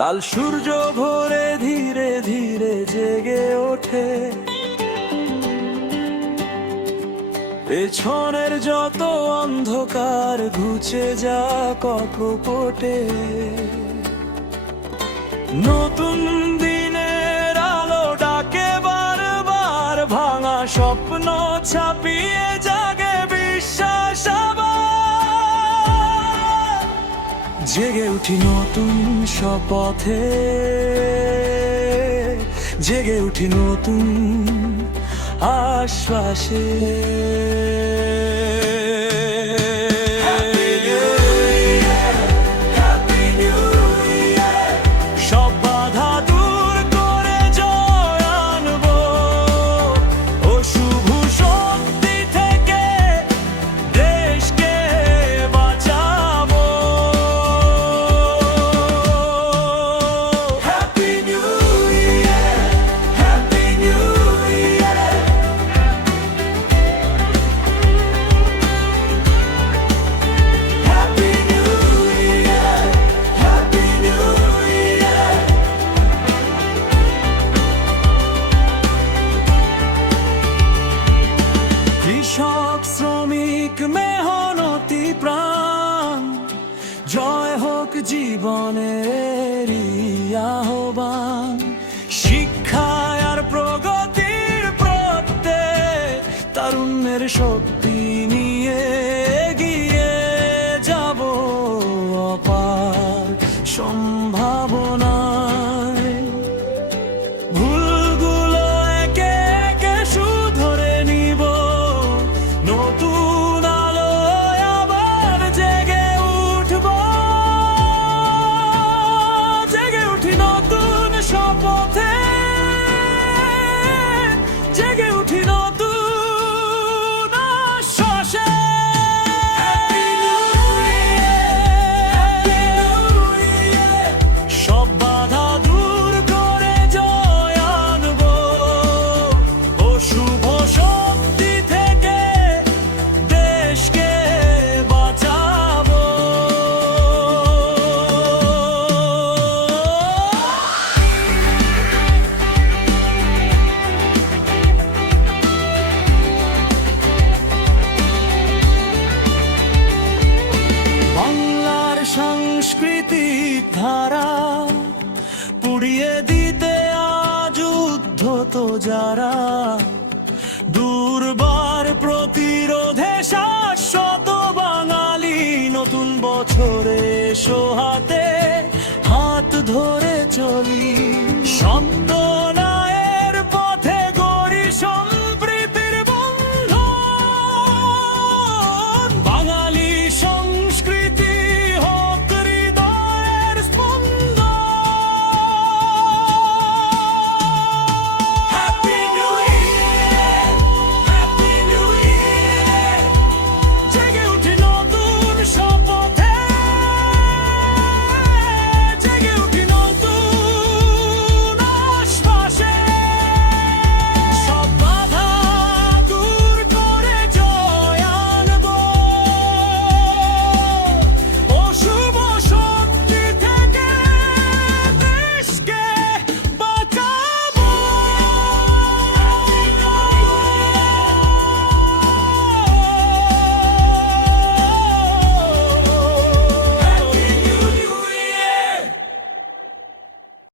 লাল সূর্য ভোরে ধীরে ধীরে জেগে ওঠে, পেছনের যত অন্ধকার ঘুচে যা কপটে। নতুন দিনের আলো ডাকে বারবার, ভাঙা স্বপ্ন ছাপিয়ে জাগে বিশ্বাস আবার। জেগে উঠি নতুন শপথে, জেগে উঠি নতুন আশ্বাসে। সব বাধা দূর করে জয় আনবো, অশুভ শক্তি থেকে দেশকে বাঁচাবো। Happy new year, happy new year. Happy new year, happy new year. কৃষক শ্রমিক মেহনতি প্রাণ, জয় হোক জীবনের আহ্বান। শিক্ষায় আর প্রগতির প্রত্যয়, তারুণ্যের শক্তি নিয়ে এগিয়ে যাব অপার সম্ভাবনায়। ভুলগুলো একে একে শুধরে নিব, নতুন আলোয় আবার জেগে উঠব। জেগে উঠি নতুন শপথে, জেগে উঠি নতুন আশ্বাসে। সব বাধা দূর করে জয় আনবো, অশুভ শক্তি থেকে দেশকে বাঁচাবো। বাংলার সাংস্কৃতিক ধারা পুড়িয়ে দিতে আজ উদ্ধত যারা, দুর্বার প্রতিরোধে শাশ্বত বাঙালি। নতুন বছরে সোহাতে হাত ধরে চলি, সব